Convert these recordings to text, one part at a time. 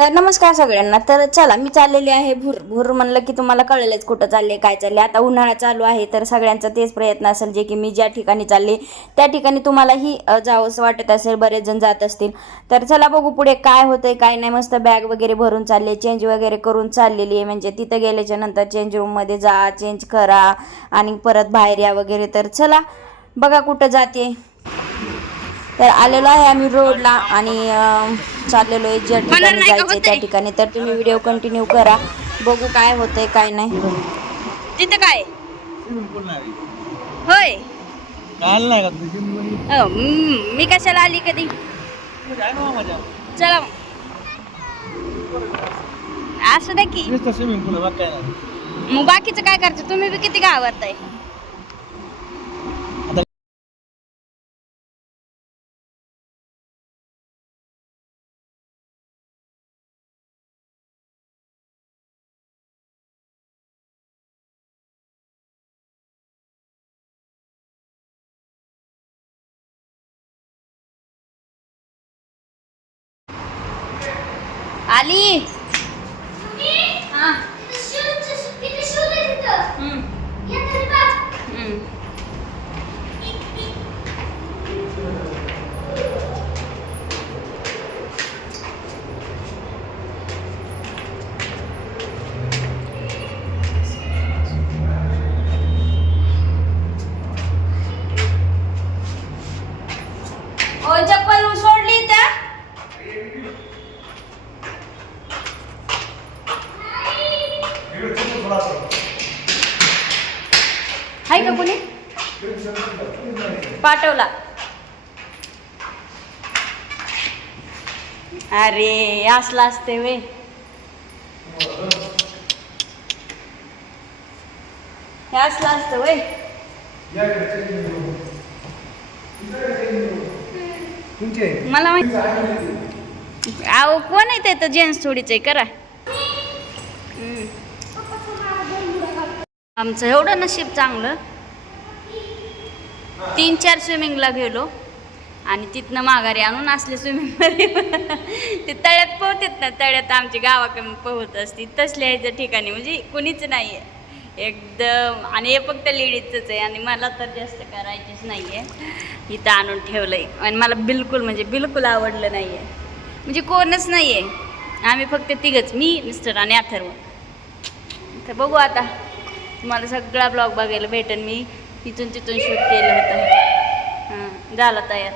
तर नमस्कार सगळ्यांना. तर चला, मी चाललेली आहे भूर भूर. म्हणलं की तुम्हाला कळलेच कुठं चालले, काय चालले. आता उन्हाळा चालू आहे, तर सगळ्यांचा तेच प्रयत्न असेल जे की मी ज्या ठिकाणी चालले त्या ठिकाणी तुम्हालाही जावंसं वाटत असेल. बरेच जण जात असतील. तर चला बघू पुढे काय होतंय काय नाही. मस्त बॅग वगैरे भरून चालले, चेंज वगैरे करून चाललेली आहे. म्हणजे तिथं गेल्याच्या नंतर चेंज रूममध्ये जा, चेंज करा आणि परत बाहेर या वगैरे. तर चला बघा कुठं जाते. तर आलेलो आहे आम्ही रोडला आणि चाललेलो आहे ज्या ठिकाणी जायचंय त्या ठिकाणी. तर तुम्ही व्हिडिओ कंटिन्यू करा, बघू काय होतंय काय नाही. तिथं काय होय मी कशाला आली कधी. चला असू द्या की. मग बाकीचं काय करायचं, तुम्ही बी किती गावात. आली चप्पल सोडली त्या. हाय का कोणी पाठवला. अरे असला असते वे. हे असलं असतं वय. मला माहिती. अहो कोण आहे ते जेंट्स थोडीच आहे करा. आमचं एवढं नशीब चांगलं. 3-4 स्विमिंगला गेलो आणि तिथनं माघारी आणून असले स्विमिंगमध्ये ते तळ्यात पोहतात ना, तळ्यात आमची गावाकडून पोहत असते तसल्या ह्याच्या ठिकाणी. म्हणजे कुणीच नाही आहे एकदम. आणि हे फक्त लेडीजच आहे आणि मला तर जास्त करायचीच नाही आहे. इथं आणून ठेवलं आहे आणि मला बिलकुल म्हणजे बिलकुल आवडलं नाही आहे. म्हणजे कोणच नाही आहे, आम्ही फक्त तिघंच, मी मिस्टर आणि अथर्व. तर बघू आता, तुम्हाला सगळा ब्लॉग बघायला भेटेल. मी तिथून शूट केलं होतं. हां झालं तयार.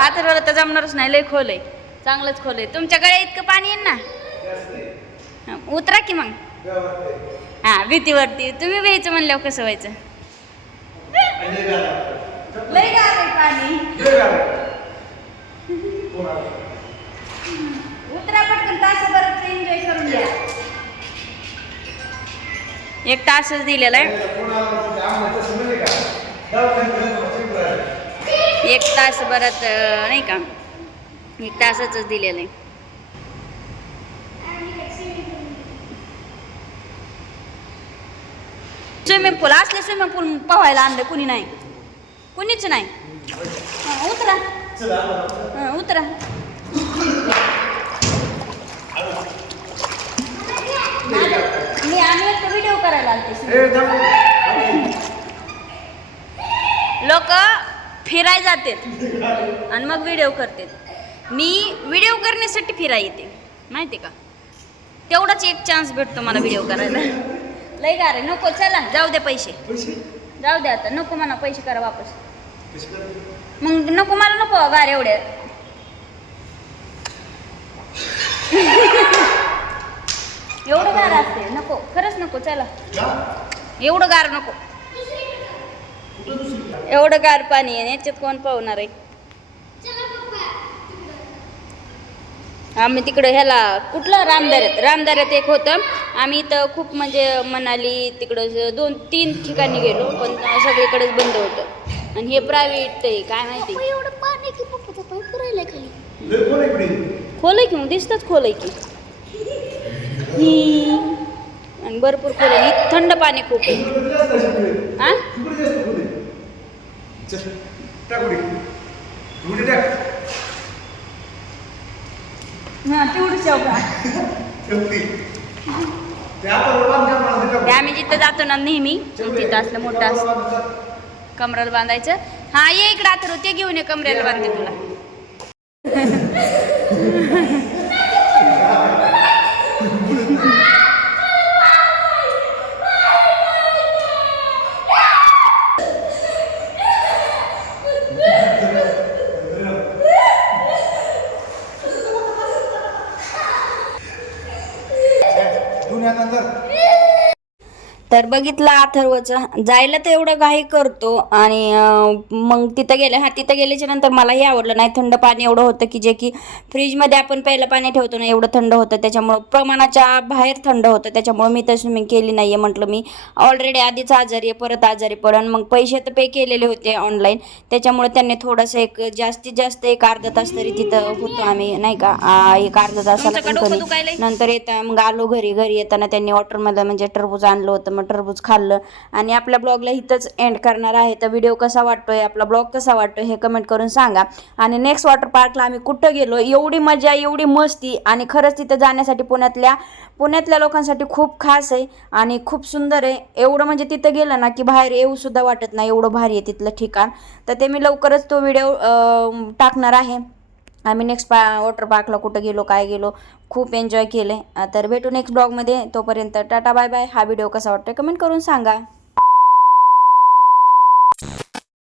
अथर्वला तर जमणारच नाही, लय खोल आहे, चांगलंच खोल आहे. तुमच्याकडे इतकं पाणी येईल ना. उतरा की मग. हां भीतीवरती तुम्ही व्हायचं म्हणल्यावर कसं व्हायचं. लय गार आहे पाणी. उतरा पटकन, तासभरात एन्जॉय करून घ्या. 1 तासच दिलेला आहे. 1 तासभरात नाही का, 1 तासच दिलेलं आहे. स्विमिंग पूल असले स्विमिंग पूल पोहायला आणलं कुणी नाही, कुणीच नाही. उतरा उतरा. आम्ही एक व्हिडिओ करायला आलते. लोक फिराय जाते आणि मग व्हिडिओ करते. मी व्हिडिओ करण्यासाठी फिराय येते, माहिती का. तेवढाच एक चान्स भेटतो मला व्हिडिओ करायला. लय गार आहे, नको. चला जाऊ दे, पैसे जाऊ दे आता. नको म्हणा, पैसे करा वापस. मग नको मला, नको गार एवढे. एवढं गार असते, नको खरंच नको. चला एवढं गार नको. एवढं गार पाणी आहे, याच्यात कोण पाहणार आहे. आम्ही तिकडं ह्याला कुठलं रामदाऱ्यात एक होतं. आम्ही इथं खूप म्हणजे मनाली तिकडं 2-3 ठिकाणी गेलो, पण सगळीकडेच बंद होतं. आणि हे प्रायव्हेट आहे, काय माहिती. खोल आहे की मग, दिसतच खोल आहे की. आणि भरपूर खोल आहे, थंड पाणी खूप आहे. हां चल टाक उडी उडी टाक हा तेवढं शेव का ठेवली त्या आपण बांध ते आम्ही जिथं जातो ना नेहमी तिथं असलं मोठं असतं कमराला बांधायचं. हा ये इकडे आता ते घेऊन ये कमरेला बांधते तुला. दुनियानंतर तर बघितलं अथर्वचं जायला तर एवढं घाई करतो आणि मग तिथं गेल्याच्या नंतर मलाही आवडलं नाही. थंड पाणी एवढं होतं की जे की फ्रीजमध्ये आपण पहिलं पाणी ठेवतो ना एवढं थंड होतं, त्याच्यामुळं प्रमाणाच्या बाहेर थंड होतं. त्याच्यामुळं मी तर स्विमिंग केली नाही आहे. म्हटलं मी ऑलरेडी आधीच आजारी आहे, परत आजारी पडन. मग पैसे तर पे केलेले होते ऑनलाईन, त्याच्यामुळे त्यांनी थोडंसं एक जास्तीत जास्त एक अर्धा तास तरी तिथं होतो आम्ही नाही का. एक अर्धा तासाला तुमचं पण डोकं कमी. दुखायलंय? नंतर येता मग आलो घरी येताना त्यांनी वॉटरमध्ये म्हणजे टरबूज आणलं होतं, मग टरबूज खाल्लं. आणि आपल्या ब्लॉगला इथंच एंड करणार आहे. तर व्हिडिओ कसा वाटतोय, आपला ब्लॉग कसा वाटतोय हे कमेंट करून सांगा. आणि नेक्स्ट वॉटर पार्कला आम्ही कुठं गेलो, एवढी मजा एवढी मस्ती, आणि खरंच तिथं जाण्यासाठी पुण्यातल्या लोकांसाठी खूप खास आहे आणि खूप सुंदर आहे. एवढं म्हणजे तिथं गेलं ना की बाहेर येऊ सुद्धा वाटत नाही, एवढं भारी आहे तिथलं ठिकाण. तर ते मी लवकरच तो व्हिडिओ टाकणार आहे. आम्ही नेक्स्ट वॉटर पार्कला कुठं गेलो, काय गेलो, खूप एन्जॉय केले. तर भेटू नेक्स्ट ब्लॉगमध्ये. तोपर्यंत टाटा बाय बाय. हा व्हिडिओ कसा वाटतो कमेंट करून सांगा.